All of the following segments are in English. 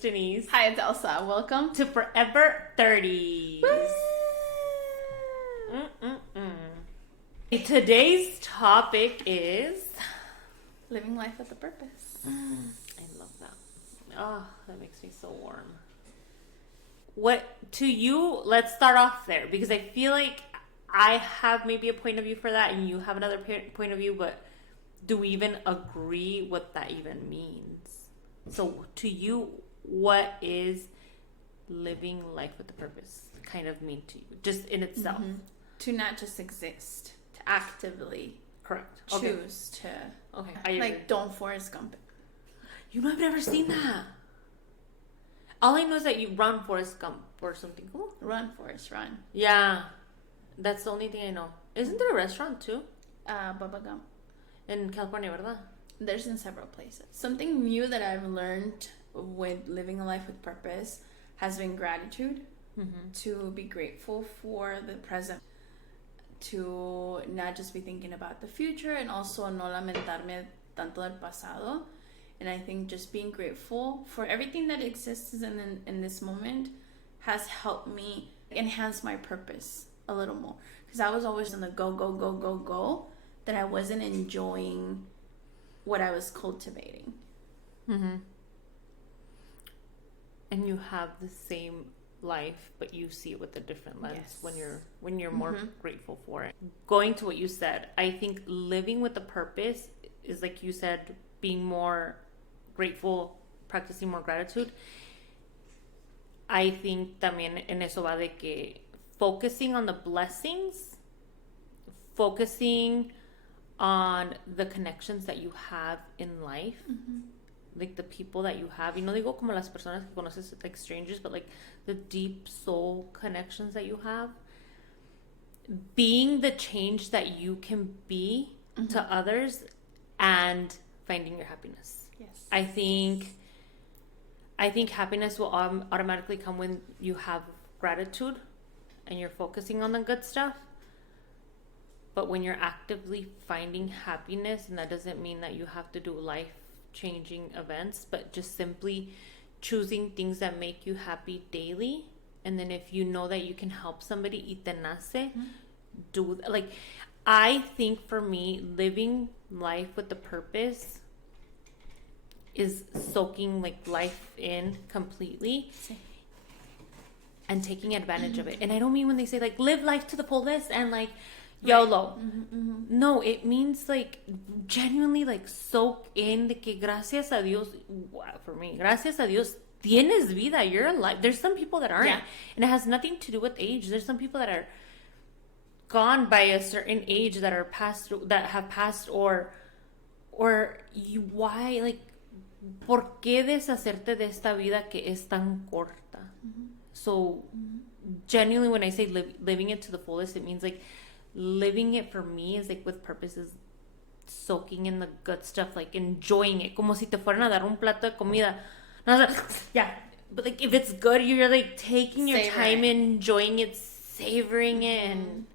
Denise. Hi, it's Elsa. Welcome To Forever 30s. Today's topic is... living life with a purpose. I love that. Oh, that makes me so warm. What, to you, let's start off there, because I feel like I have maybe a point of view for that and you have another point of view, but do we even agree what that even means? So to you, what is living life with a purpose kind of mean to you, just in itself? Mm-hmm. To not just exist, to actively Correct. choose to. Okay, I agree. Like, don't Forrest Gump it. You know, I've never seen that. All I know is that you run Forrest Gump or something cool. Run, Forrest, run. Yeah, that's the only thing I know. Isn't there a restaurant too? Bubba Gump. In California, ¿verdad? There's in several places. Something new that I've learned with living a life with purpose has been gratitude. Mm-hmm. To be grateful for the present. To not just be thinking about the future, and also no lamentarme tanto del pasado. And I think just being grateful for everything that exists in this moment has helped me enhance my purpose a little more. Because I was always in the go, that I wasn't enjoying what I was cultivating. Mm-hmm. And you have the same life, but you see it with a different lens. Yes. when you're more grateful for it. Going to what you said, I think living with a purpose is, like you said, being more grateful, practicing more gratitude. I think también en eso va de que focusing on the blessings, focusing on the connections that you have in life, like the people that you have, y no digo como las personas que conoces, like strangers, but like the deep soul connections that you have, being the change that you can be to others, and finding your happiness. Yes. I think happiness will automatically come when you have gratitude and you're focusing on the good stuff. But when you're actively finding happiness, and that doesn't mean that you have to do life-changing events, but just simply choosing things that make you happy daily. And then if you know that you can help somebody, y te nace, do, like, I think for me, living life with the purpose is soaking like life in completely and taking advantage of it. And I don't mean when they say like live life to the fullest and like YOLO. No, it means like genuinely like soak in de que gracias a Dios, for me, gracias a Dios tienes vida, you're alive. There's some people that aren't, and it has nothing to do with age. There's some people that are gone by a certain age that are passed, that have passed, or you, why, like, ¿por qué deshacerte de esta vida que es tan corta? So genuinely when I say living it to the fullest, it means like living it for me is like with purpose, is soaking in the good stuff, like enjoying it, como si te fueran a dar un plato de comida. Yeah, but like if it's good, you're like taking your time, enjoying it, savoring it, and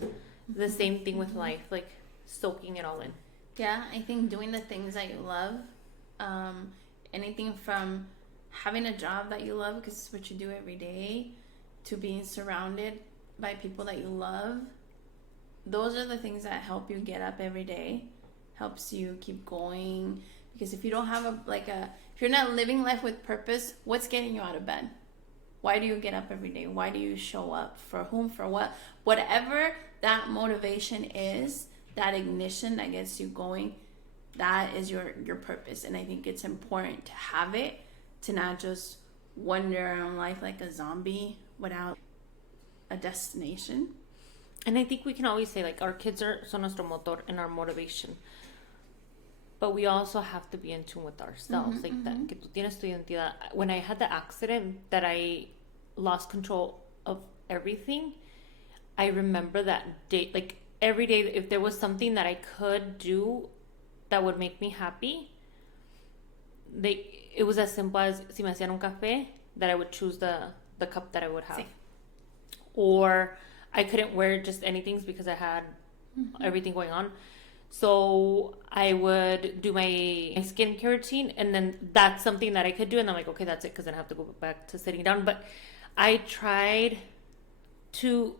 the same thing with life, like soaking it all in. Yeah, I think doing the things that you love, anything from having a job that you love because it's what you do every day, to being surrounded by people that you love. Those are the things that help you get up every day, helps you keep going. Because if you don't have if you're not living life with purpose, what's getting you out of bed? Why do you get up every day? Why do you show up? For whom? For what? Whatever that motivation is, that ignition that gets you going, that is your purpose. And I think it's important to have it, to not just wander around life like a zombie without a destination. And I think we can always say, like, our kids son nuestro motor and our motivation. But we also have to be in tune with ourselves. That que tú tienes tu identidad. When I had the accident that I lost control of everything, I remember that day, like every day, if there was something that I could do that would make me happy, it was as simple as si me hacían un café, that I would choose the cup that I would have. Sí. Or I couldn't wear just anything because I had everything going on. So I would do my skincare routine, and then that's something that I could do. And I'm like, okay, that's it, because then I have to go back to sitting down. But I tried to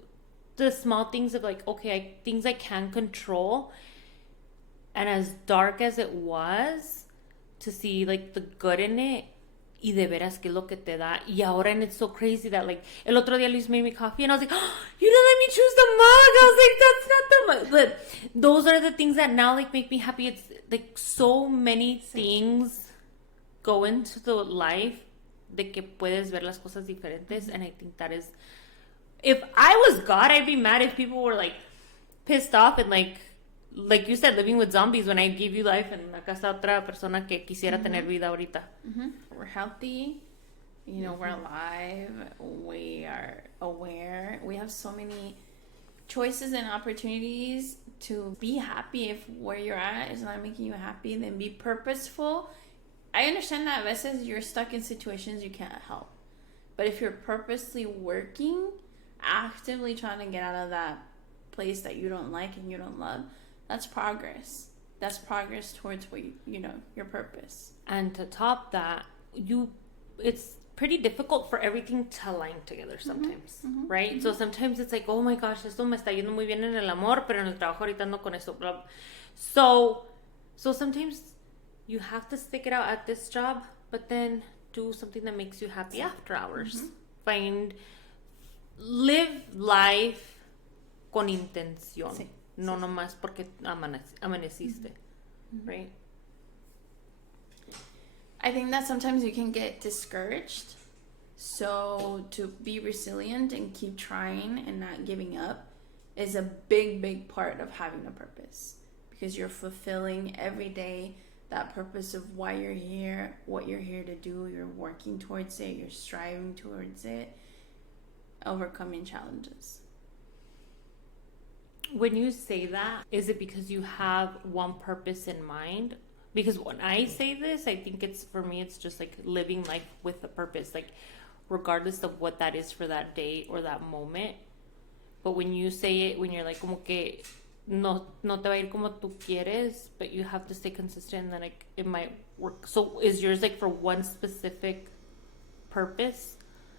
the small things of like, okay, things I can control, and as dark as it was, to see like the good in it. Y de veras que es lo que te da. Y ahora, and it's so crazy that like el otro día Luis made me coffee and I was like, oh, you didn't let me choose the mug. I was like, that's not the mug. But those are the things that now like make me happy. It's like so many things go into the life de que puedes ver las cosas diferentes. And I think that is, if I was God, I'd be mad if people were like pissed off and like you said, living with zombies when I give you life and acá está otra persona que quisiera tener vida ahorita. We're healthy, we're alive, we are aware, we have so many choices and opportunities to be happy. If where you're at is not making you happy, then be purposeful. I understand that a veces you're stuck in situations you can't help, but if you're purposely working, actively trying to get out of that place that you don't like and you don't love, that's progress. That's progress towards what your purpose. And to top that, it's pretty difficult for everything to align together sometimes, right? So sometimes it's like, oh my gosh, esto me está yendo muy bien en el amor, pero en el trabajo ahorita ando con esto. Blah, blah. So sometimes you have to stick it out at this job, but then do something that makes you happy after hours. Live life con intención. Sí. No nomás porque amaneciste, right? I think that sometimes you can get discouraged. So to be resilient and keep trying and not giving up is a big, big part of having a purpose. Because you're fulfilling every day that purpose of why you're here, what you're here to do. You're working towards it. You're striving towards it. Overcoming challenges. When you say that, is it because you have one purpose in mind? Because when I say this, I think for me, it's just like living life with a purpose, like regardless of what that is for that day or that moment. But when you say it, when you're like, como que no te va a ir como tú quieres, but you have to stay consistent, and then like it might work. So is yours like for one specific purpose?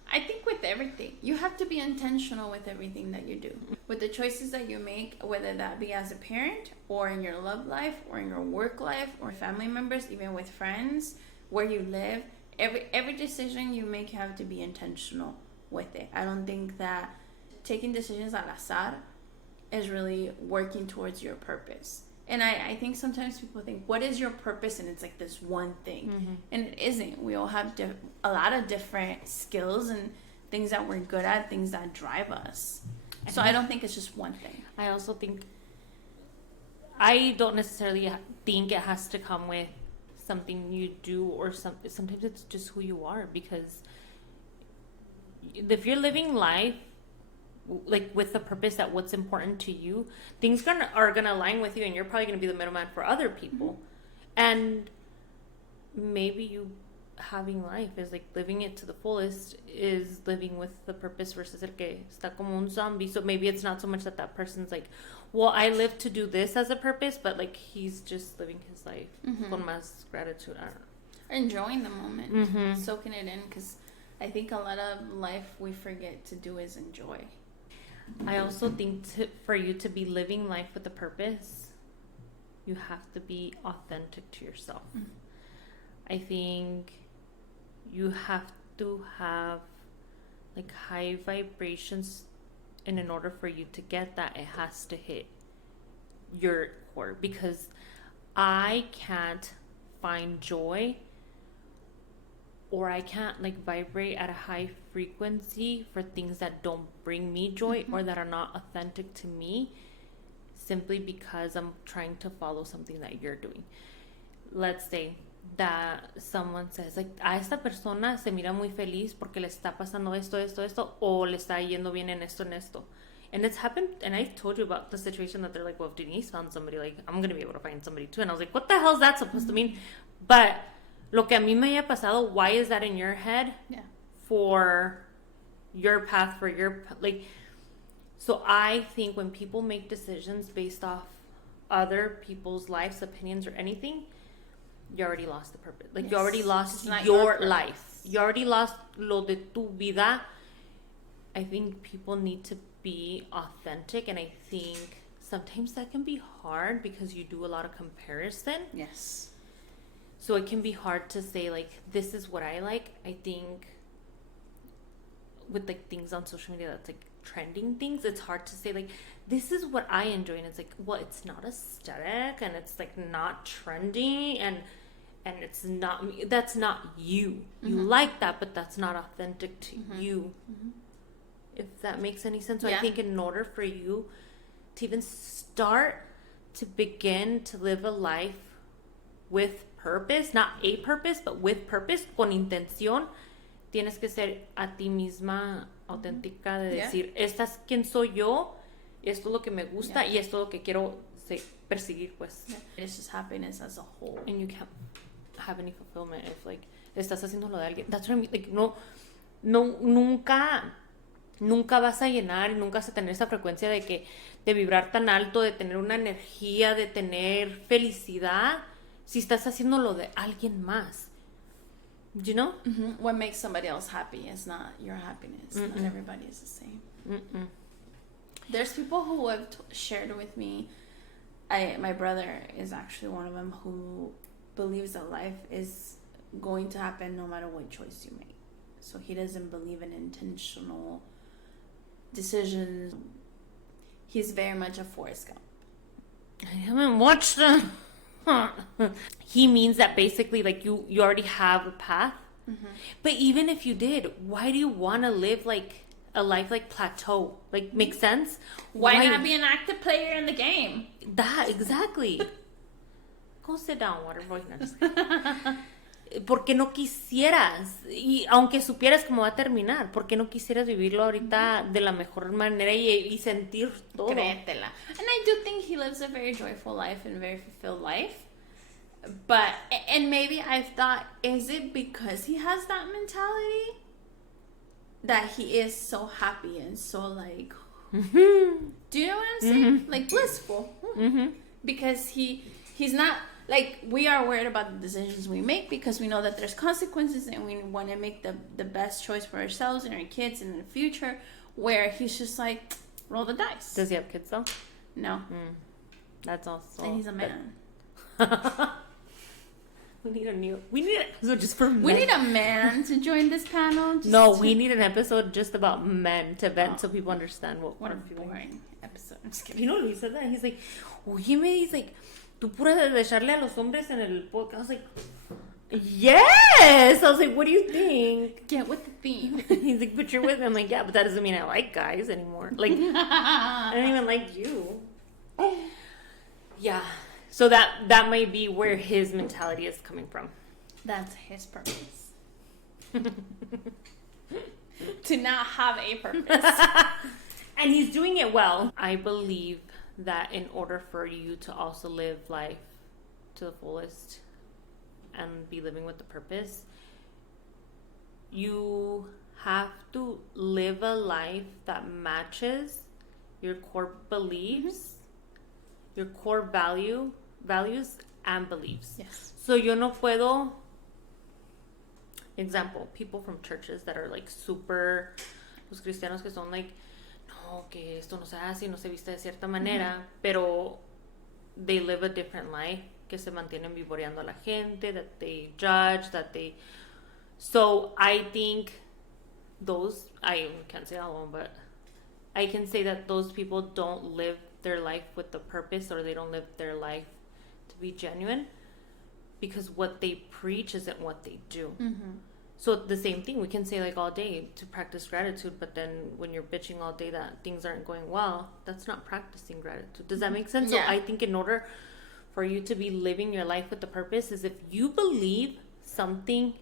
I think with everything, you have to be intentional with everything that you do. With the choices that you make, whether that be as a parent or in your love life or in your work life or family members, even with friends, where you live, every decision you make, you have to be intentional with it. I don't think that taking decisions al azar is really working towards your purpose. And I think sometimes people think, what is your purpose? And it's like this one thing. And it isn't. We all have a lot of different skills and things that we're good at, things that drive us. So I don't think it's just one thing. I also think, I don't necessarily think it has to come with something you do or something. Sometimes it's just who you are. Because if you're living life like with the purpose that what's important to you, things are gonna align with you, and you're probably gonna be the middleman for other people. And maybe you having life is like living it to the fullest is living with the purpose versus el que está como un zombie. So maybe it's not so much that person's like, well, I live to do this as a purpose, but like he's just living his life con más gratitude. I don't know. Enjoying the moment, soaking it in, because I think a lot of life we forget to do is enjoy. I also think for you to be living life with a purpose, you have to be authentic to yourself. I think you have to have like high vibrations, and in order for you to get that, it has to hit your core, because I can't find joy, or I can't like vibrate at a high frequency for things that don't bring me joy or that are not authentic to me, simply because I'm trying to follow something that you're doing. Let's say that someone says like, a esta persona se mira muy feliz porque le está pasando esto, o le está yendo bien en esto. And it's happened, and I told you about the situation that they're like, well, if Denise found somebody, like, I'm going to be able to find somebody too. And I was like, what the hell is that supposed to mean? But lo que a mí me haya pasado, why is that in your head? Yeah. For your path, for your, like, so I think when people make decisions based off other people's lives, opinions, or anything, you already lost the purpose. Like, Yes. you already lost It's not your purpose. life. You already lost lo de tu vida. I think people need to be authentic, and I think sometimes that can be hard because you do a lot of comparison. Yes. So it can be hard to say, like, this is what I like. I think with, like, things on social media that's, like, trending things, it's hard to say, like, this is what I enjoy. And it's like, well, it's not aesthetic, and it's, like, not trendy, and it's not, that's not you. You like that, but that's not authentic to you. If that makes any sense. So I think in order for you to even start to begin to live a life with purpose, not a purpose, but with purpose, con intención, tienes que ser a ti misma auténtica de decir, esta es quien soy yo, esto es lo que me gusta, y esto es lo que quiero perseguir, pues. It's just happiness as a whole. And you can't have any fulfillment if, like, estás haciendo lo de alguien. That's what I mean. Like, nunca vas a llenar y nunca vas a tener esa frecuencia de vibrar tan alto, de tener una energía, de tener felicidad, si estás haciendo lo de alguien más. You know? What makes somebody else happy is not your happiness. Not everybody is the same. There's people who have shared with me. My brother is actually one of them, who believes that life is going to happen no matter what choice you make. So he doesn't believe in intentional decisions. He's very much a Forrest Gump. I haven't watched them. He means that basically, like, you already have a path. But even if you did, why do you want to live, like, a life like plateau? Like, makes sense? Why not be an active player in the game? That, exactly. Go sit down, Waterboy. No, just porque no quisieras, y aunque supieras cómo va a terminar, porque no quisieras vivirlo ahorita de la mejor manera y sentir todo. Créetela. And I do think he lives a very joyful life and very fulfilled life. But, and maybe I've thought, is it because he has that mentality that he is so happy and so, like, do you know what I'm saying? Like, blissful. Because he's not, like, we are worried about the decisions we make because we know that there's consequences, and we want to make the best choice for ourselves and our kids in the future, where he's just like, roll the dice. Does he have kids though? No. That's also. And he's a man. We need an episode just for men. We need a man to join this panel. We need an episode just about men to vent so people understand what a we're feeling. boring episode. I'm just kidding. You know, Luis said that. He's like, he's like, tú pura de echarle a los hombres en el podcast. I was like, yes! I was like, what do you think? Get with the theme. He's like, but you're with me. I'm like, yeah, but that doesn't mean I like guys anymore. Like, I don't even like you. Yeah. So that might be where his mentality is coming from. That's his purpose. To not have a purpose. And he's doing it well. I believe that in order for you to also live life to the fullest and be living with the purpose, you have to live a life that matches your core beliefs, your core values and beliefs. Yes. So yo no puedo, example, people from churches that are like super, los cristianos que son like, no, que esto no se hace y no se viste de cierta manera, pero they live a different life, que se mantienen vivoreando a la gente, that they judge, so I think those, I can't say all of them, but I can say that those people don't live their life with the purpose, or they don't live their life to be genuine, because what they preach isn't what they do. So the same thing, we can say like all day to practice gratitude, but then when you're bitching all day that things aren't going well, that's not practicing gratitude. Does that make sense? Yeah. So I think in order for you to be living your life with the purpose is if you believe something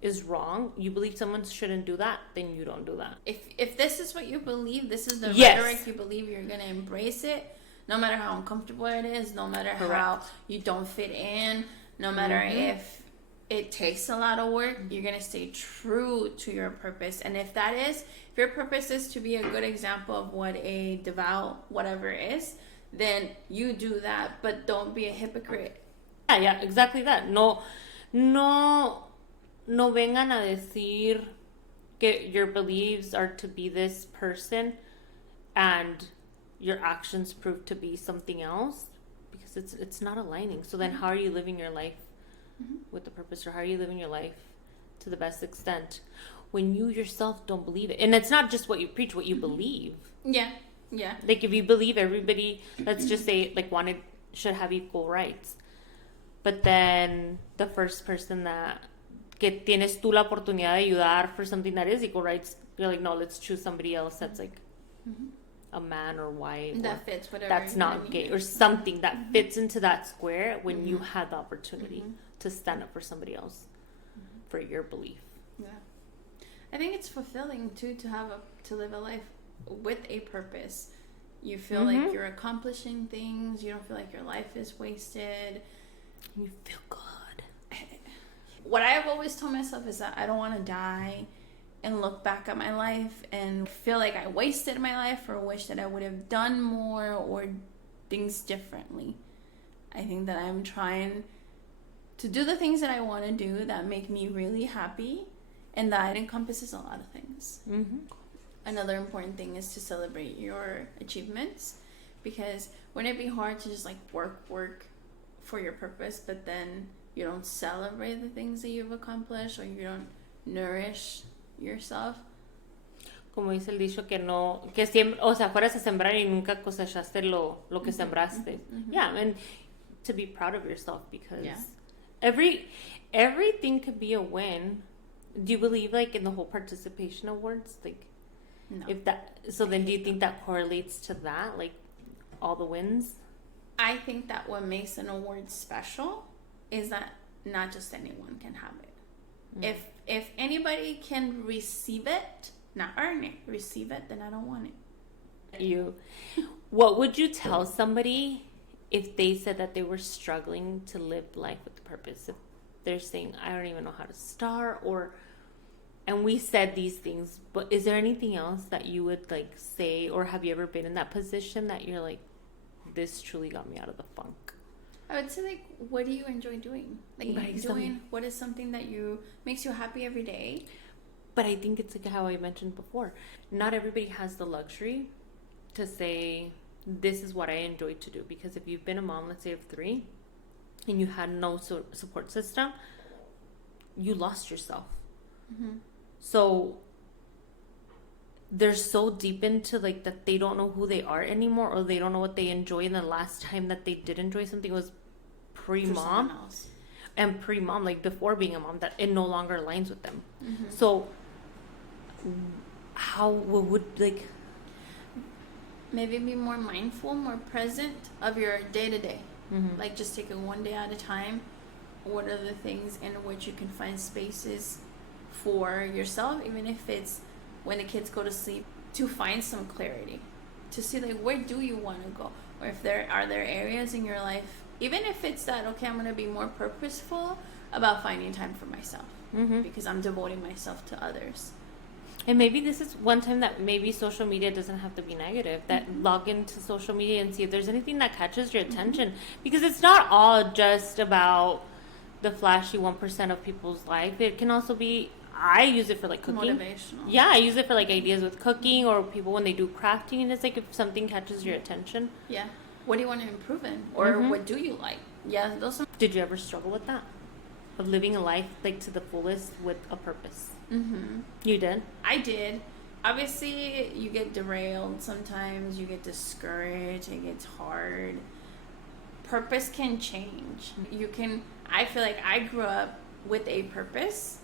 is wrong, you believe someone shouldn't do that, then you don't do that. If this is what you believe, this is the Yes. rhetoric you believe, you're going to embrace it, no matter how uncomfortable it is, no matter Correct. how you don't fit in, no matter if it takes a lot of work, you're going to stay true to your purpose. And if your purpose is to be a good example of what a devout whatever is, then you do that, but don't be a hypocrite. Yeah, exactly that. No, no vengan a decir que your beliefs are to be this person and your actions prove to be something else, because it's not aligning. So then how are you living your life with the purpose, or how are you living your life to the best extent when you yourself don't believe it? And it's not just what you preach, what you believe. Yeah. Like if you believe everybody, let's just say, like, should have equal rights, but then the first person que tienes tú la oportunidad de ayudar for something that is equal rights, you're like, no, let's choose somebody else that's like a man or white that fits whatever that's not gay or something that fits into that square, when you had the opportunity to stand up for somebody else for your belief. Yeah, I think it's fulfilling too to live a life with a purpose. You feel like you're accomplishing things. You don't feel like your life is wasted. You feel good. What I've always told myself is that I don't want to die and look back at my life and feel like I wasted my life, or wish that I would have done more or things differently. I think that I'm trying to do the things that I want to do that make me really happy, and that encompasses a lot of things. Another important thing is to celebrate your achievements, because wouldn't it be hard to just like work for your purpose, but then you don't celebrate the things that you've accomplished, or you don't nourish yourself? Como dice el dicho, que siempre, o sea, fueras a sembrar y nunca cosechaste lo que sembraste. Yeah, and to be proud of yourself, because everything could be a win. Do you believe like in the whole participation awards? Like, No. Then do you think that correlates to that, like all the wins? I think that what makes an award special is that not just anyone can have it. If anybody can receive it, not earn it, receive it, then I don't want it. What would you tell somebody if they said that they were struggling to live life with purpose? If they're saying, I don't even know how to start, and we said these things, but is there anything else that you would like say, or have you ever been in that position that you're like, this truly got me out of the funk? I would say, like, what do you enjoy doing? Like, what is something that makes you happy every day? But I think it's like how I mentioned before. Not everybody has the luxury to say, this is what I enjoy to do. Because if you've been a mom, let's say of 3, and you had no support system, you lost yourself. So they're so deep into like that they don't know who they are anymore, or they don't know what they enjoy. And the last time that they did enjoy something was pre-mom, and pre-mom, like before being a mom, that it no longer aligns with them. So how would like maybe be more mindful, more present of your day-to-day. Like just take it one day at a time. What are the things in which you can find spaces for yourself, even if it's when the kids go to sleep, to find some clarity, to see like where do you want to go, or if there are areas in your life, even if it's that, okay, I'm going to be more purposeful about finding time for myself, because I'm devoting myself to others. And maybe this is one time that maybe social media doesn't have to be negative, that log into social media and see if there's anything that catches your attention, because it's not all just about the flashy 1% of people's life. It can also be, I use it for like cooking. Motivational. Yeah, I use it for like ideas with cooking, or people when they do crafting, and it's like if something catches your attention. Yeah. What do you want to improve in? Or what do you like? Yeah, those are... Did you ever struggle with that? Of living a life like to the fullest with a purpose? You did? I did. Obviously, you get derailed sometimes. You get discouraged. It gets hard. Purpose can change. I feel like I grew up with a purpose,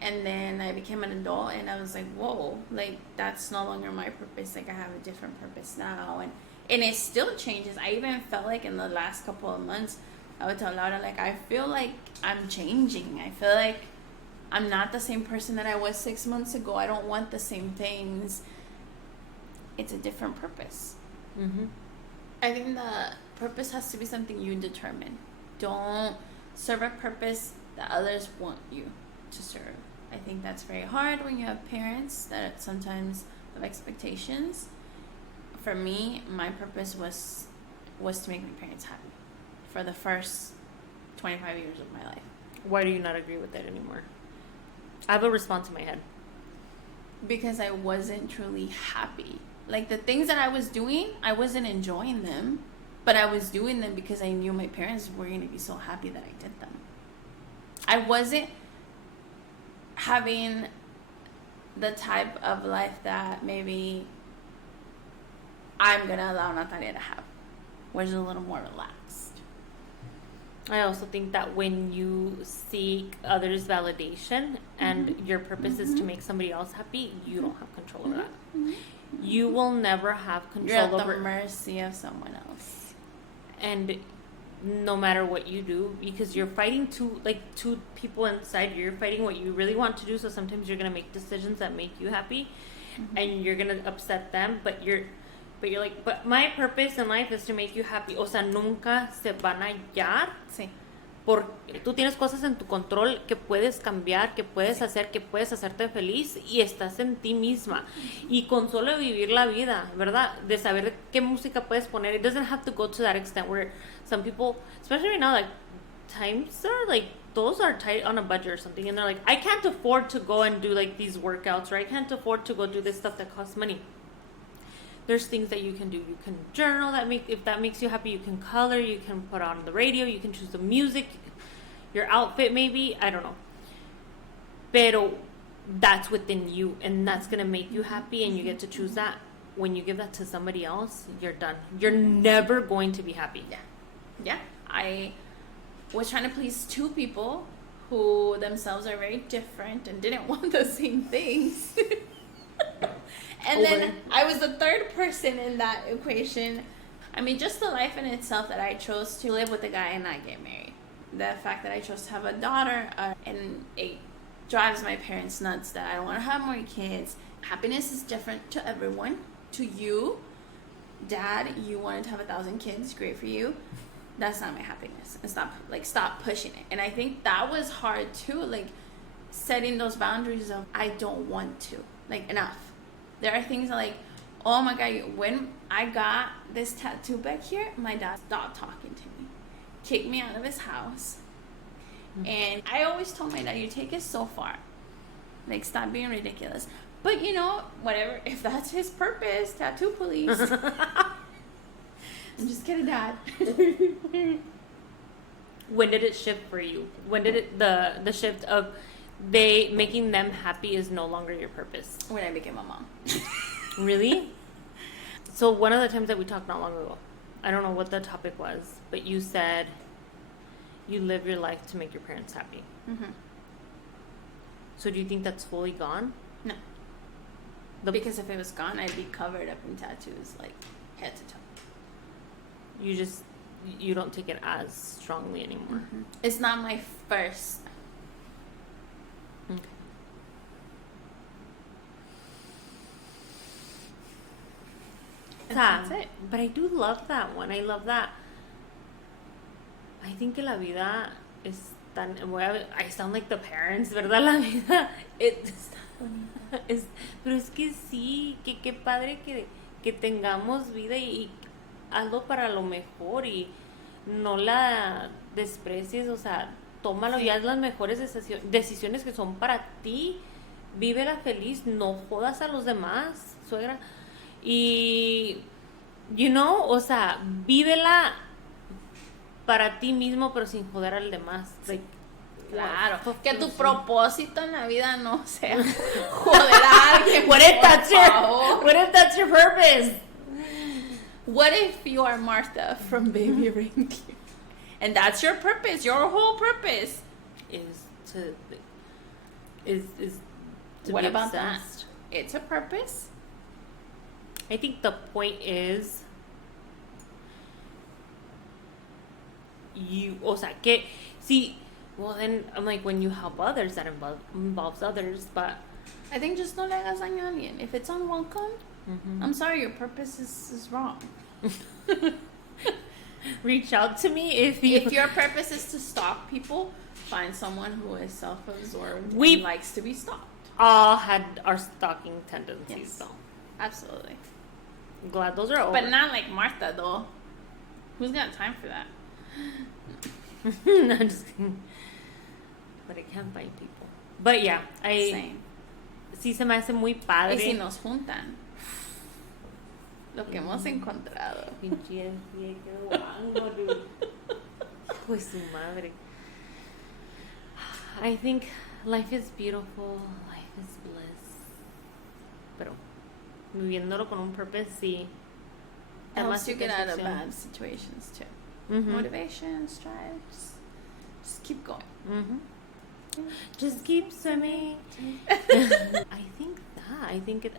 and then I became an adult, and I was like, whoa, like that's no longer my purpose. Like I have a different purpose now, and it still changes. I even felt like in the last couple of months, I would tell Laura, like, I feel like I'm changing. I feel like I'm not the same person that I was 6 months ago. I don't want the same things. It's a different purpose. I think the purpose has to be something you determine. Don't serve a purpose that others want you to serve. I think that's very hard when you have parents that sometimes have expectations. For me, my purpose was was to make my parents happy for the first 25 years of my life. Why do you not agree with that anymore? I have a response in my head. Because I wasn't truly happy. Like, the things that I was doing, I wasn't enjoying them, but I was doing them because I knew my parents were going to be so happy that I did them. I wasn't having the type of life that maybe I'm going to allow Natalia to have, which is a little more relaxed. I also think that when you seek others' validation and your purpose is to make somebody else happy, you don't have control over that. You will never have control You're at over the mercy of someone else. And no matter what you do, because you're fighting two people inside, you're fighting what you really want to do. So sometimes you're gonna make decisions that make you happy, and you're gonna upset them. But you're like, but my purpose in life is to make you happy. O sea, nunca se van a hallar. Sí. Porque tú tienes cosas en tu control que puedes cambiar, que puedes hacer, que puedes hacerte feliz, y estás en ti misma. Y con solo vivir la vida, ¿verdad? De saber qué música puedes poner. It doesn't have to go to that extent where some people, especially right now, like, times are like, those are tight on a budget or something. And they're like, I can't afford to go and do like these workouts, or I can't afford to go do this stuff that costs money. There's things that you can do. You can journal, if that makes you happy. You can color, you can put on the radio, you can choose the music, your outfit maybe, I don't know. Pero that's within you, and that's going to make you happy, and you get to choose that. When you give that to somebody else, you're done. You're never going to be happy. Yeah. I was trying to please two people who themselves are very different and didn't want the same things. And then I was the third person in that equation. I mean, just the life in itself that I chose to live with a guy and not get married. The fact that I chose to have a daughter, and it drives my parents nuts that I don't want to have more kids. Happiness is different to everyone. To you, Dad, you wanted to have 1,000 kids. Great for you. That's not my happiness. And stop pushing it. And I think that was hard too. Like, setting those boundaries of, I don't want to. Like, enough. There are things like, oh my God, when I got this tattoo back here, my dad stopped talking to me, kicked me out of his house. And I always told my dad, you take it so far. Like, stop being ridiculous. But, you know, whatever, if that's his purpose, tattoo police. I'm just kidding, Dad. When did it shift for you? When did it, the shift of making them happy is no longer your purpose? When I became a mom. Really? So one of the times that we talked not long ago, I don't know what the topic was, but you said you live your life to make your parents happy. Mm-hmm. So do you think that's fully gone? No. Because if it was gone, I'd be covered up in tattoos, like, head to toe. You don't take it as strongly anymore. Mm-hmm. It's not my first. Okay. That's it. But I do love that one. I love that. I think que la vida es tan... I sound like the parents, ¿verdad? La vida pero es que sí, que qué padre que tengamos vida y hazlo para lo mejor y no la desprecies, o sea, tómalo y haz las mejores decisiones que son para ti. Vívela feliz, no jodas a los demás, suegra. Y, o sea, vívela para ti mismo, pero sin joder al demás. Like, claro, que tu propósito en la vida no sea joder a alguien. What if that's your purpose? What if you are Martha from Baby Reindeer? And that's your purpose, your whole purpose is to what be about obsessed. that? It's a purpose. I think the point is o sea, que see, well then I'm like, when you help others, that involves others, but I think just no le hagas daño a alguien. If it's unwelcome, I'm sorry, your purpose is wrong. Reach out to me if your purpose is to stalk people, find someone who is self-absorbed and likes to be stalked. All had our stalking tendencies, though. Absolutely. I'm glad those are over. But not like Martha, though. Who's got time for that? No, I'm just kidding. But I can't find people. But yeah, Same. sí se me hace muy padre. Y si nos juntan. Lo que hemos encontrado. Pinche qué guango, dude. Hijo de su madre. I think life is beautiful, life is bliss. Pero viviéndolo con un purpose, sí. It helps you get out of bad situations too. Mm-hmm. Motivation, strive, just keep going. Mm-hmm. Just keep swimming.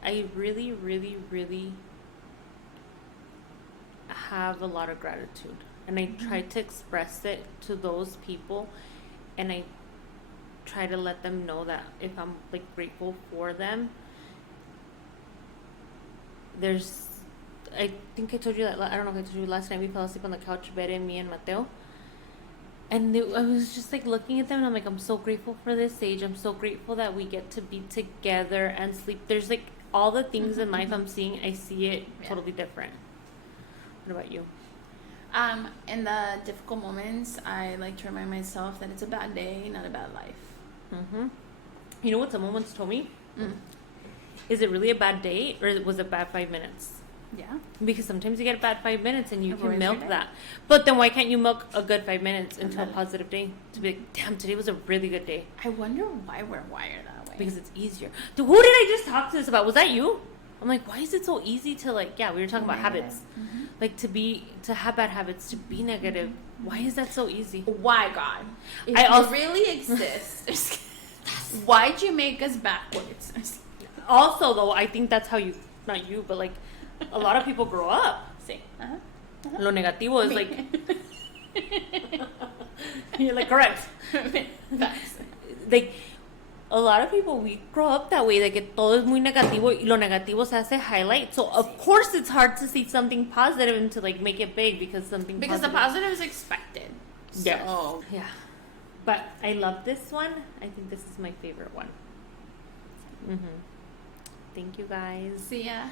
I really, really, really have a lot of gratitude, and I try to express it to those people, and I try to let them know that if I'm like grateful for them, I think I told you that, I don't know if I told you last night, we fell asleep on the couch, Bere, me and Mateo, and I was just like looking at them, and I'm like, I'm so grateful for this age. I'm so grateful that we get to be together and sleep. There's like all the things in life I'm seeing, I see it totally different. What about you? In the difficult moments, I like to remind myself that it's a bad day, not a bad life. Mm-hmm. You know what someone once told me? Is it really a bad day, or was it bad 5 minutes? Yeah. Because sometimes you get a bad 5 minutes and you Avoid can milk your that. But then why can't you milk a good 5 minutes into a positive day? To be like, damn, today was a really good day. I wonder why we're wired that way. Because it's easier. Dude, who did I just talk to this about? Was that you? I'm like, why is it so easy to we were talking about habits. Mm-hmm. Like to have bad habits, to be negative. Why is that so easy? Why, God? If I you also really exist, why'd you make us backwards? Also, though, I think that's how you, not you, but like a lot of people grow up. Sí. Lo negativo is like, you're like, correct. Facts. Like, a lot of people, we grow up that way, like que todo es muy negativo y lo negativo se hace highlight. So, of course, it's hard to see something positive and to like make it big because something Because positive. the positive is expected. Yes. So. Yeah. But I love this one. I think this is my favorite one. Mm-hmm. Thank you, guys. See ya.